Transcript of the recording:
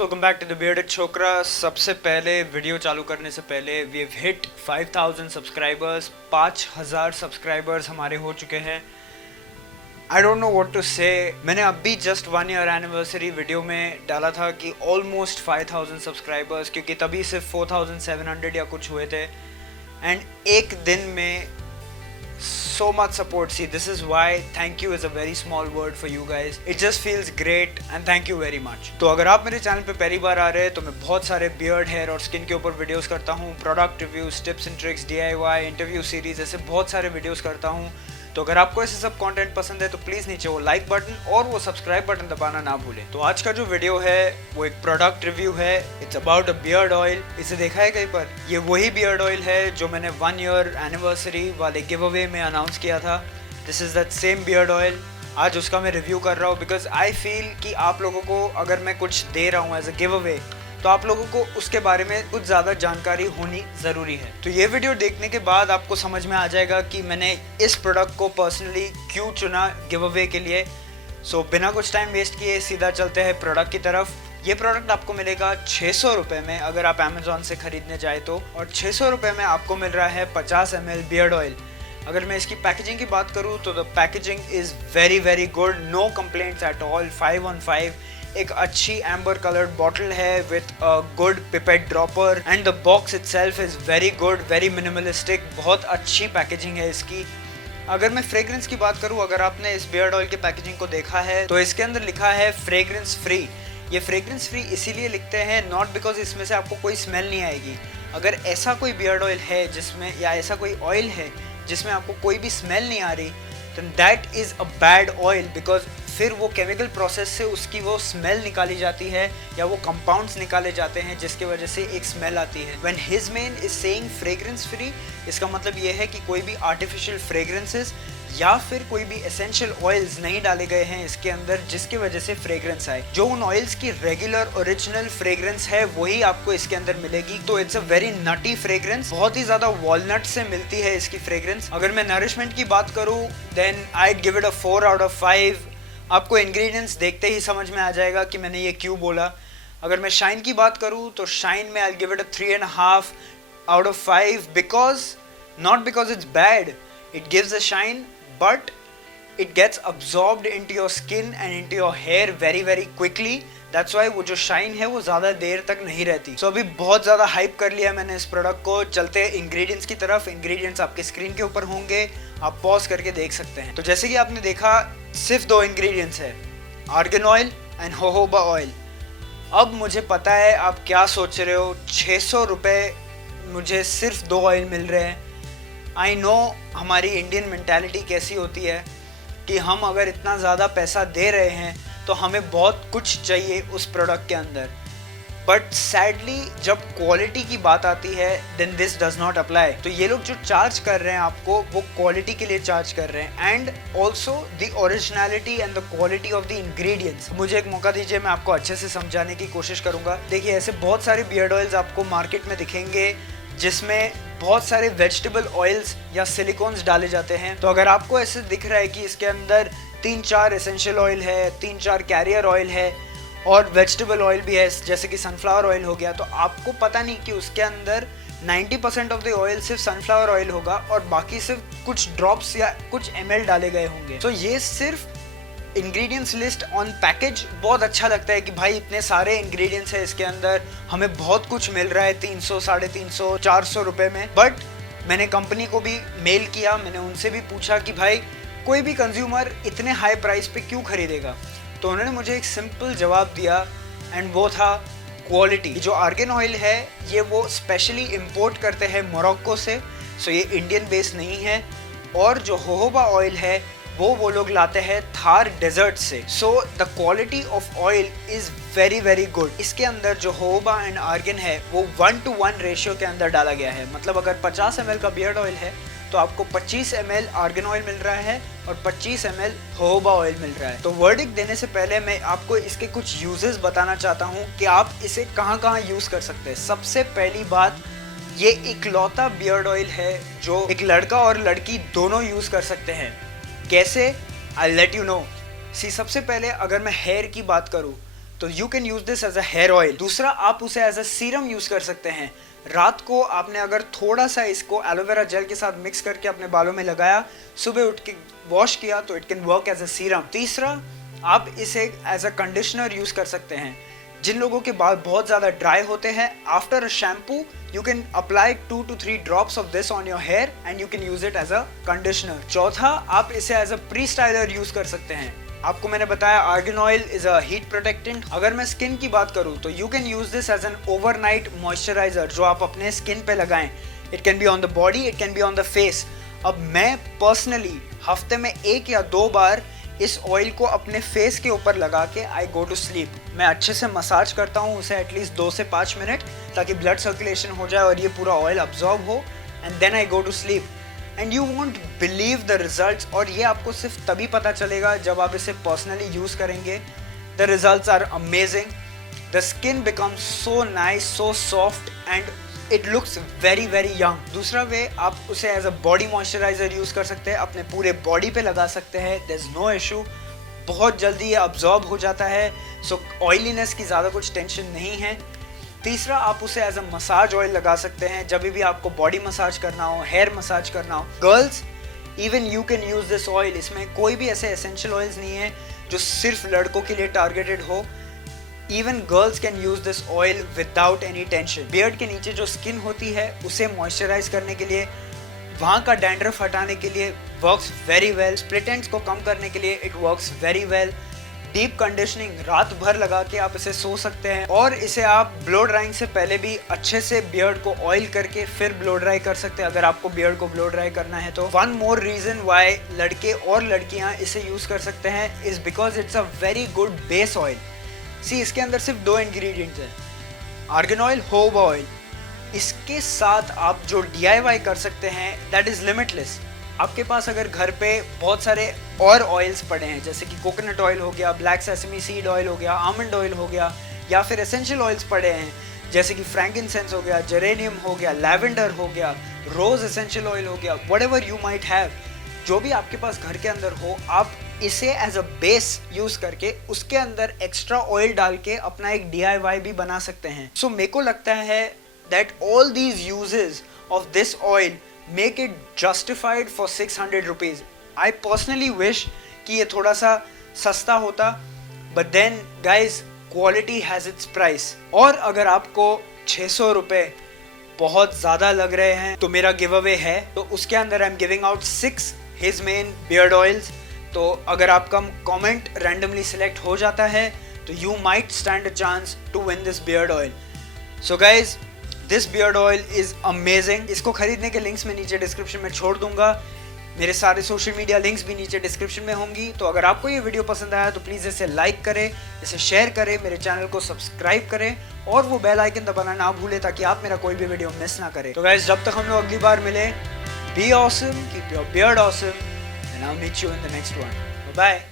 Welcome back to the Bearded Chhokra. सबसे पहले video चालू करने से पहले we have hit 5000 subscribers. 5000 subscribers हमारे हो चुके हैं। I don't know what to say. मैंने अभी जस्ट 1 ईयर एनिवर्सरी वीडियो में डाला था कि ऑलमोस्ट 5000 सब्सक्राइबर्स, क्योंकि तभी सिर्फ 4700 या कुछ हुए थे। एंड एक दिन में so much support. See, this is why thank you is a very small word for you guys. It just feels great and thank you very much. तो अगर आप मेरे चैनल पे पहली बार आ रहे हैं तो मैं बहुत सारे बियर्ड, हेयर और स्किन के ऊपर वीडियोस करता हूँ। Product reviews, tips and tricks, DIY, interview series, ऐसे बहुत सारे वीडियोस करता हूँ। तो अगर आपको ऐसे सब कंटेंट पसंद है तो प्लीज़ नीचे वो लाइक बटन और वो सब्सक्राइब बटन दबाना ना भूलें। तो आज का जो वीडियो है वो एक प्रोडक्ट रिव्यू है। It's about a beard oil. इसे देखा है कहीं पर? ये वही बियर्ड ऑयल है जो मैंने 1 ईयर एनिवर्सरी वाले गिव अवे में अनाउंस किया था। This is that same beard oil. आज उसका मैं रिव्यू कर रहा हूँ बिकॉज आई फील कि आप लोगों को अगर मैं कुछ दे रहा हूँ एज अ गिव अवे तो आप लोगों को उसके बारे में कुछ ज़्यादा जानकारी होनी ज़रूरी है। तो ये वीडियो देखने के बाद आपको समझ में आ जाएगा कि मैंने इस प्रोडक्ट को पर्सनली क्यों चुना गिव अवे के लिए। सो बिना कुछ टाइम वेस्ट किए सीधा चलते हैं प्रोडक्ट की तरफ। ये प्रोडक्ट आपको मिलेगा 600 रुपये में अगर आप अमेजोन से ख़रीदने जाए तो, और 600 रुपये में आपको मिल रहा है 50 ml बियर्ड ऑयल। अगर मैं इसकी पैकेजिंग की बात करूँ तो the packaging is very good, no complaints at all. 5 on 5। एक अच्छी एम्बर कलर्ड बॉटल है with a good pipette dropper and the box itself is very good, very minimalistic. बहुत अच्छी पैकेजिंग है इसकी। अगर मैं फ्रेग्रेंस की बात करूँ, अगर आपने इस बियर्ड ऑयल के पैकेजिंग को देखा है तो इसके अंदर लिखा है फ्रेग्रेंस फ्री। ये फ्रेग्रेंस फ्री इसीलिए लिखते हैं, नॉट बिकॉज इसमें से आपको कोई स्मेल नहीं आएगी। अगर ऐसा कोई बियर्ड ऑयल है जिसमें, या ऐसा कोई ऑयल है जिसमें आपको कोई भी स्मेल नहीं आ रही, तो that is a bad oil, because फिर वो केमिकल प्रोसेस से उसकी वो स्मेल निकाली जाती है या वो कंपाउंड्स निकाले जाते हैं जिसकी वजह से एक स्मेल आती है। When his main is saying fragrance free, इसका मतलब ये है कि कोई भी आर्टिफिशियल फ्रेग्रेंसेस या फिर कोई भी एसेंशियल ऑयल्स नहीं डाले गए हैं इसके अंदर जिसकी वजह से फ्रेग्रेंस आए। जो उन ऑयल्स की रेगुलर ओरिजिनल फ्रेग्रेंस है वही आपको इसके अंदर मिलेगी। तो it's a very nutty fragrance, बहुत ही ज़्यादा वॉलनट से मिलती है इसकी फ्रेग्रेंस। अगर मैं नरिशमेंट की बात करूँ then I give it a 4 out of 5। आपको इंग्रेडिएंट्स देखते ही समझ में आ जाएगा कि मैंने ये क्यों बोला। अगर मैं शाइन की बात करूँ तो शाइन में आई give it a 3.5 out of 5 because, not because it's bad, it gives a shine but it gets absorbed into your skin and into your hair very quickly. That's why वो जो shine है वो ज़्यादा देर तक नहीं रहती। So अभी बहुत ज़्यादा हाइप कर लिया मैंने इस प्रोडक्ट को। चलते हैं इंग्रेडिएंट्स की तरफ। इंग्रेडिएंट्स आपके स्क्रीन के ऊपर होंगे, आप पॉज करके देख सकते हैं। तो जैसे कि आपने देखा सिर्फ 2 इंग्रेडिएंट्स है, argan oil and jojoba oil. अब मुझे पता है आप क्या सोच रहे हो, 600 रुपये मुझे सिर्फ 2 ऑयल मिल रहे हैं। आई नो हमारी इंडियन मेंटालिटी कैसी होती है कि हम अगर इतना ज़्यादा पैसा दे रहे हैं तो हमें बहुत कुछ चाहिए उस प्रोडक्ट के अंदर। बट सैडली जब क्वालिटी की बात आती है then this does not apply. तो ये लोग जो चार्ज कर रहे हैं आपको वो क्वालिटी के लिए चार्ज कर रहे हैं and also the originality and the quality of the ingredients. मुझे एक मौका दीजिए, मैं आपको अच्छे से समझाने की कोशिश करूँगा। देखिए, ऐसे बहुत सारे बियर्ड ऑयल्स आपको मार्केट में दिखेंगे जिसमें बहुत सारे वेजिटेबल ऑयल्स या सिलिकॉन्स डाले जाते हैं। तो अगर आपको ऐसे दिख रहा है कि इसके अंदर 3-4 एसेंशियल ऑयल है, 3-4 कैरियर ऑयल है और वेजिटेबल ऑयल भी है जैसे कि सनफ्लावर ऑयल हो गया, तो आपको पता नहीं कि उसके अंदर 90% ऑफ द ऑयल सिर्फ सनफ्लावर ऑयल होगा और बाकी सिर्फ कुछ ड्रॉप्स या कुछ ml डाले गए होंगे। तो ये सिर्फ इंग्रेडिएंट्स लिस्ट ऑन पैकेज बहुत अच्छा लगता है कि भाई इतने सारे इंग्रेडिएंट्स है इसके अंदर, हमें बहुत कुछ मिल रहा है 300, 350, 400 रुपये में। बट मैंने कंपनी को भी मेल किया, मैंने उनसे भी पूछा कि भाई कोई भी कंज्यूमर इतने हाई प्राइस पे क्यों खरीदेगा। तो उन्होंने मुझे एक सिंपल जवाब दिया एंड वो था क्वालिटी। जो आर्गन ऑयल है ये वो स्पेशली इम्पोर्ट करते हैं मोरक्को से, सो ये इंडियन बेस नहीं है। और जो जोजोबा ऑयल है वो लोग लाते हैं थार डेजर्ट से। So the quality of oil is very good. इसके अंदर जो जोजोबा एंड आर्गन है वो 1:1 रेशियो के अंदर डाला गया है। मतलब अगर 50 ml का बियर्ड ऑयल है तो आपको 25 ml आर्गन ऑयल मिल रहा है और 25 ml जोजोबा ऑयल मिल रहा है। तो वर्डिक्ट देने से पहले मैं आपको इसके कुछ यूजेस बताना चाहता हूँ कि आप इसे कहाँ यूज़ कर सकते हैं। सबसे पहली बात, ये इकलौता बियर्ड ऑयल है जो एक लड़का और लड़की दोनों यूज़ कर सकते हैं। कैसे? I let you know. See, सबसे पहले अगर मैं हेयर की बात करूँ तो you can use this as a hair oil. दूसरा, आप उसे एज अ सीरम यूज कर सकते हैं। रात को आपने अगर थोड़ा सा इसको एलोवेरा जेल के साथ मिक्स करके अपने बालों में लगाया, सुबह उठ के वॉश किया, तो it can work as a serum. तीसरा, आप इसे एज अ कंडीशनर यूज कर सकते हैं। जिन लोगों के बाल बहुत ज़्यादा ड्राई होते हैं, after a shampoo you can apply 2 to 3 drops of this on your hair and you can use it as a conditioner. चौथा, आप इसे as a pre styler use कर सकते हैं। आपको मैंने बताया argan oil is a heat protectant. अगर मैं स्किन की बात करूं तो you can use this as an overnight moisturiser जो आप अपने स्किन पे लगाएं। It can be on the body, it can be on the face. अब मैं पर्सनली हफ्ते में 1 या 2 बार इस ऑयल को अपने फेस के ऊपर लगा के आई गो टू स्लीप। मैं अच्छे से मसाज करता हूँ उसे एटलीस्ट 2 से 5 मिनट, ताकि ब्लड सर्कुलेशन हो जाए और ये पूरा ऑयल अब्जॉर्ब हो, and then I go to sleep and you won't believe the results. और ये आपको सिर्फ तभी पता चलेगा जब आप इसे पर्सनली यूज करेंगे। The results are amazing. The skin becomes so nice, so soft and it looks very very young. दूसरा वे, आप उसे as a body moisturiser use कर सकते हैं, अपने पूरे बॉडी पे लगा सकते हैं। देयर इज नो इशू, बहुत जल्दी ये अब्जॉर्ब हो जाता है, सो ऑयलीनेस की ज़्यादा कुछ टेंशन नहीं है। तीसरा, आप उसे एज अ मसाज ऑयल लगा सकते हैं जब भी आपको बॉडी मसाज करना हो, हेयर मसाज करना हो। Girls, even you can use this oil. इसमें कोई भी ऐसे एसेंशियल ऑयल्स नहीं है जो सिर्फ लड़कों के लिए टारगेटेड हो। Even girls can use this oil without any tension. Beard के नीचे जो स्किन होती है उसे मॉइस्चराइज करने के लिए, वहाँ का डैंड्रफ हटाने के लिए works very well. Split ends को कम करने के लिए it works very well. Deep conditioning, रात भर लगा के आप इसे सो सकते हैं, और इसे आप ब्लो ड्राइंग से पहले भी अच्छे से बियर्ड को ऑयल करके फिर ब्लो ड्राई कर सकते हैं अगर आपको बियर्ड को ब्लो ड्राई करना है तो। वन मोर रीजन वाई लड़के और लड़कियां इसे यूज कर सकते हैं is because it's a very good base oil. See, इसके अंदर सिर्फ 2 इंग्रेडिएंट्स हैं, आर्गन ऑयल, होबा ऑयल। इसके साथ आप जो DIY कर सकते हैं दैट इज लिमिटलेस। आपके पास अगर घर पे बहुत सारे और ऑयल्स पड़े हैं, जैसे कि कोकोनट ऑयल हो गया, ब्लैक सेसमी सीड ऑयल हो गया, आमंड ऑयल हो गया, या फिर एसेंशियल ऑयल्स पड़े हैं जैसे कि फ्रैंकिनसेंस हो गया, जेरेनियम हो गया, लैवेंडर हो गया, रोज एसेंशियल ऑयल हो गया, व्हाटएवर यू माइट हैव, जो भी आपके पास घर के अंदर हो, आप इसे एज अ बेस यूज करके उसके अंदर एक्स्ट्रा ऑयल डाल के अपना एक DIY भी बना सकते हैं। सो मेरे को लगता है that all these uses of this oil make it justified for 600 rupees. I personally wish कि ये थोड़ा सा सस्ता होता, but then guys quality has its price. और अगर आपको 600 रुपये बहुत ज़्यादा लग रहे हैं तो मेरा गिव अवे है, तो उसके अंदर I am giving out 6 his main beard oils. तो अगर आपका कमेंट रैंडमली सिलेक्ट हो जाता है तो you might stand a chance to win this beard oil. So guys, this beard oil is amazing. इसको खरीदने के लिंक्स मैं नीचे डिस्क्रिप्शन में छोड़ दूंगा। मेरे सारे सोशल मीडिया लिंक्स भी नीचे डिस्क्रिप्शन में होंगी। तो अगर आपको ये वीडियो पसंद आया तो प्लीज़ इसे लाइक करें, इसे शेयर करें, मेरे चैनल को सब्सक्राइब करें और वो बेल आइकन दबाना ना भूलें ताकि आप मेरा कोई भी वीडियो मिस ना करें। तो गाइस, जब तक हम लोग अगली बार मिले, be awesome, keep your beard awesome, and I will meet you in the next one. Bye.